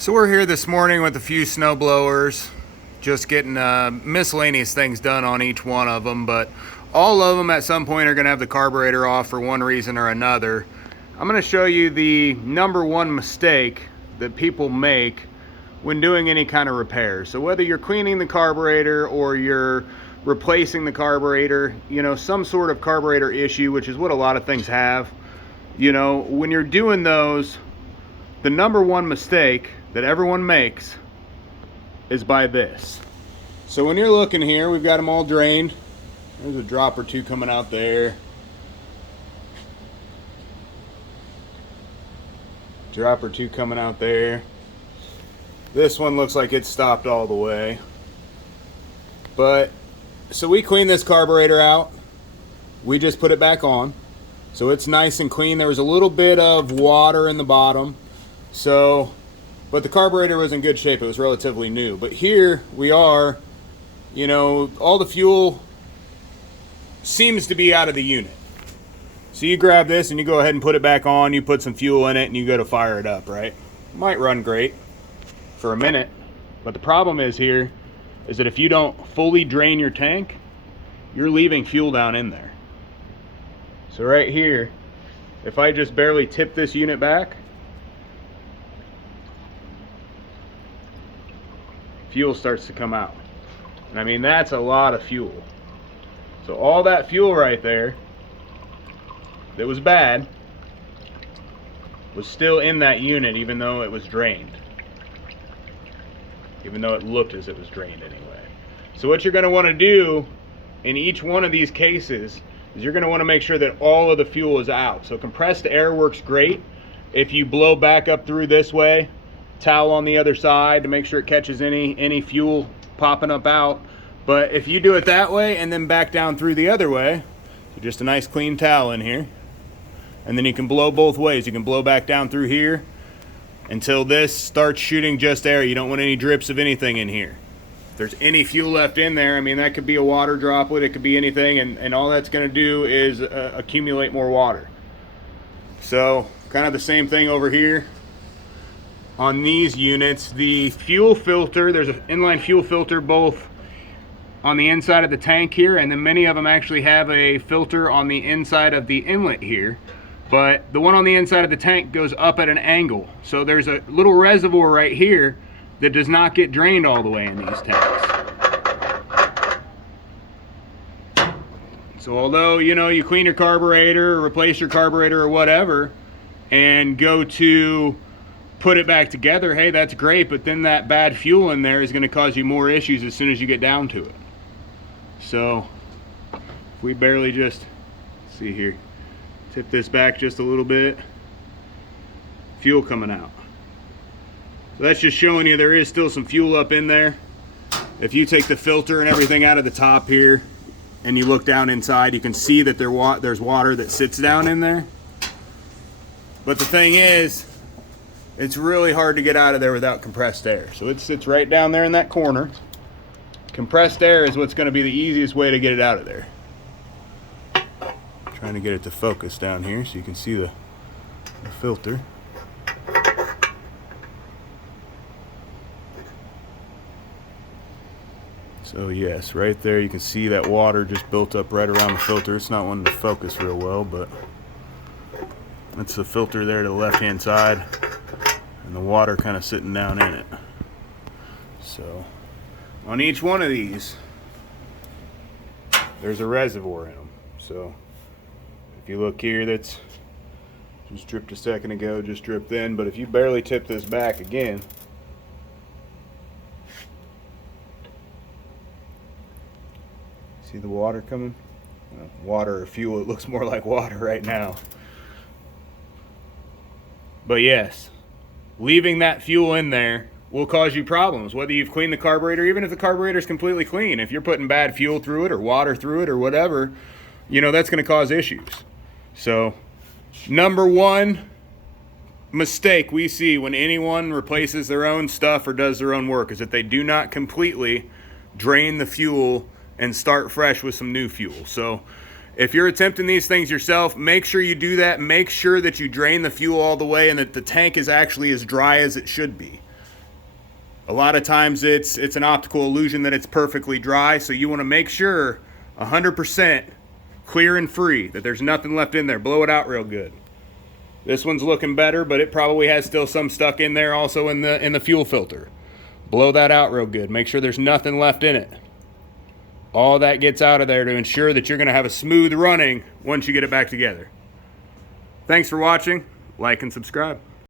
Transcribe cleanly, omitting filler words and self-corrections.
So we're here this morning with a few snow blowers, just getting miscellaneous things done on each one of them, but all of them at some point are going to have the carburetor off for one reason or another. I'm going to show you the number one mistake that people make when doing any kind of repair. So whether you're cleaning the carburetor or you're replacing the carburetor, you know, some sort of carburetor issue, which is what a lot of things have, you know, when you're doing those, the number one mistake that everyone makes is by this. So when you're looking here, we've got them all drained. There's a drop or two coming out there. Drop or two coming out there. This one looks like it's stopped all the way. But, so we cleaned this carburetor out. We just put it back on. So it's nice and clean. There was a little bit of water in the bottom. So, but the carburetor was in good shape. It was relatively new. But here we are, you know, all the fuel seems to be out of the unit. So you grab this and you go ahead and put it back on. You put some fuel in it and you go to fire it up, right? Might run great for a minute. But the problem is here is that if you don't fully drain your tank, you're leaving fuel down in there. So right here, if I just barely tip this unit back, fuel starts to come out. And I mean, that's a lot of fuel. So all that fuel right there that was bad was still in that unit, even though it was drained. Even though it looked as it was drained anyway. So what you're going to want to do in each one of these cases is you're going to want to make sure that all of the fuel is out. So compressed air works great if you blow back up through this way, towel on the other side to make sure it catches any fuel popping up out. But if you do it that way and then back down through the other way, so just a nice clean towel in here, and then you can blow both ways. You can blow back down through here until this starts shooting just air. You don't want any drips of anything in here. If there's any fuel left in there, I mean, that could be a water droplet, it could be anything, and all that's going to do is accumulate more water. So kind of the same thing over here. On these units, the fuel filter, there's an inline fuel filter both on the inside of the tank here, and then many of them actually have a filter on the inside of the inlet here. But the one on the inside of the tank goes up at an angle. So there's a little reservoir right here that does not get drained all the way in these tanks. So although, you know, you clean your carburetor or replace your carburetor or whatever and go to put it back together, hey, that's great, but then that bad fuel in there is going to cause you more issues as soon as you get down to it. So if we barely just, let's see here, tip this back just a little bit, fuel coming out. So that's just showing you there is still some fuel up in there. If you take the filter and everything out of the top here and you look down inside, you can see that there's water that sits down in there. But the thing is, it's really hard to get out of there without compressed air. So it sits right down there in that corner. Compressed air is what's going to be the easiest way to get it out of there. Trying to get it to focus down here so you can see the filter. So yes, right there you can see that water just built up right around the filter. It's not wanting to focus real well, but that's the filter there to the left hand side, and the water kind of sitting down in it. So on each one of these there's a reservoir in them. So if you look here, that's just dripped a second ago, just dripped in, but if you barely tip this back again, see the water coming? Water or fuel, it looks more like water right now. But yes, leaving that fuel in there will cause you problems, whether you've cleaned the carburetor, even if the carburetor is completely clean. If you're putting bad fuel through it or water through it or whatever, you know, that's going to cause issues. So number one mistake we see when anyone replaces their own stuff or does their own work is that they do not completely drain the fuel and start fresh with some new fuel. So if you're attempting these things yourself, make sure you do that. Make sure that you drain the fuel all the way and that the tank is actually as dry as it should be. A lot of times it's an optical illusion that it's perfectly dry, so you want to make sure 100% clear and free, that there's nothing left in there. Blow it out real good. This one's looking better, but it probably has still some stuck in there also in the fuel filter. Blow that out real good. Make sure there's nothing left in it. All that gets out of there to ensure that you're going to have a smooth running once you get it back together. Thanks for watching. Like and subscribe.